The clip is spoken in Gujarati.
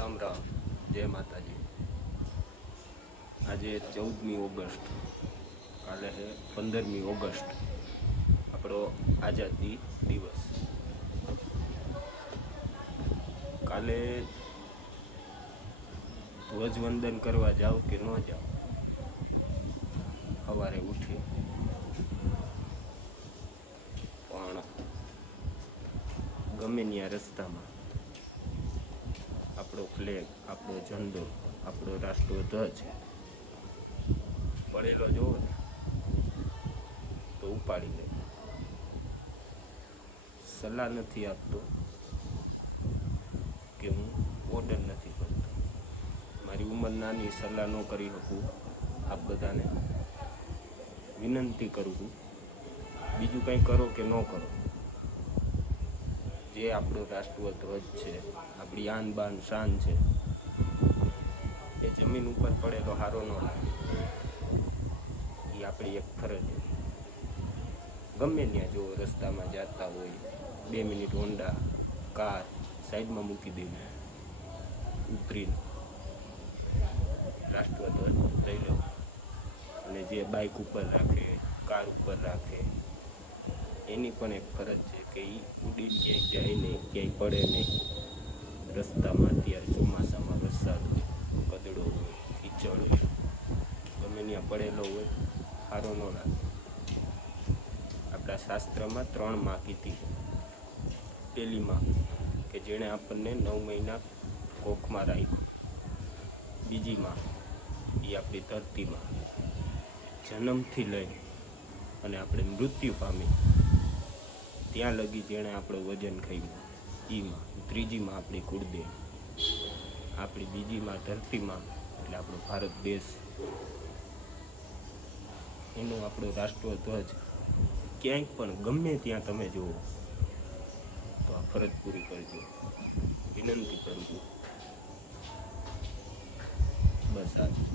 રામ રામ. જય માતાજી. આજે ચૌદમી ઓગસ્ટ, કાલે છે પંદરમી ઓગસ્ટ, આપણો આઝાદી દિવસ. કાલે ધ્વજવંદન કરવા જાઓ કે ન જાઓ? સવારે ઉઠી. પણ ગમે ત્યાં રસ્તામાં આપણો ફ્લેગ આપણો ઝંડો, આપણો રાષ્ટ્રધ્વજ પડેલો જોવો તો ઉપાડી લે. સલાહ નથી આપતો કે હું ઓર્ડર નથી કરતો. મારી ઉંમર નાની, સલાહ ન કરી શકું. આપ બધાને વિનંતી કરું છું. બીજું કંઈ કરો કે ન કરો. જે આપણો રાષ્ટ્રીય ધ્વજ છે, આપણી આન બાન શાન છે, એ જમીન ઉપર પડેલો હારો ન લાગે. એ આપણી એક ફરજ ગમે ત્યાં જો રસ્તામાં જતા હોય, બે મિનિટ હોન્ડા, કાર સાઈડમાં મૂકી દેવી ઉતરીને રાષ્ટ્રધ્વજ લઈ લો. અને જે બાઇક ઉપર રાખે, કાર ઉપર રાખે, એની પણ એક ફરજ છે. કે એ ઉડી ક્યાંય જાય નહીં, ક્યાંય પડે નહીં. રસ્તામાં અત્યારે ચોમાસામાં વરસાદ હોય કદડો હોય, કીચડ હોય. ગમે ત્યાં પડેલો હોય સારો ન લાગે. આપણા શાસ્ત્રમાં ત્રણમાં કીધી પહેલી માં કે જેણે આપણને નવ મહિના કોખમાં રાખ્યું. બીજી માં એ આપણી ધરતીમાં જન્મથી લઈ અને આપણે મૃત્યુ પામી. ત્યાં લગી જેણે આપણું વજન ખાયું ઈમાં, ત્રીજીમાં આપણી કુળદેવ. આપણી બીજીમાં, ધરતીમાં, એટલે આપણો ભારત દેશ. એનું આપણો રાષ્ટ્રધ્વજ ક્યાંય પણ ગમે ત્યાં તમે જુઓ, તો આ ફરજ પૂરી કરજો. વિનંતી કરું છું. બસ. આ.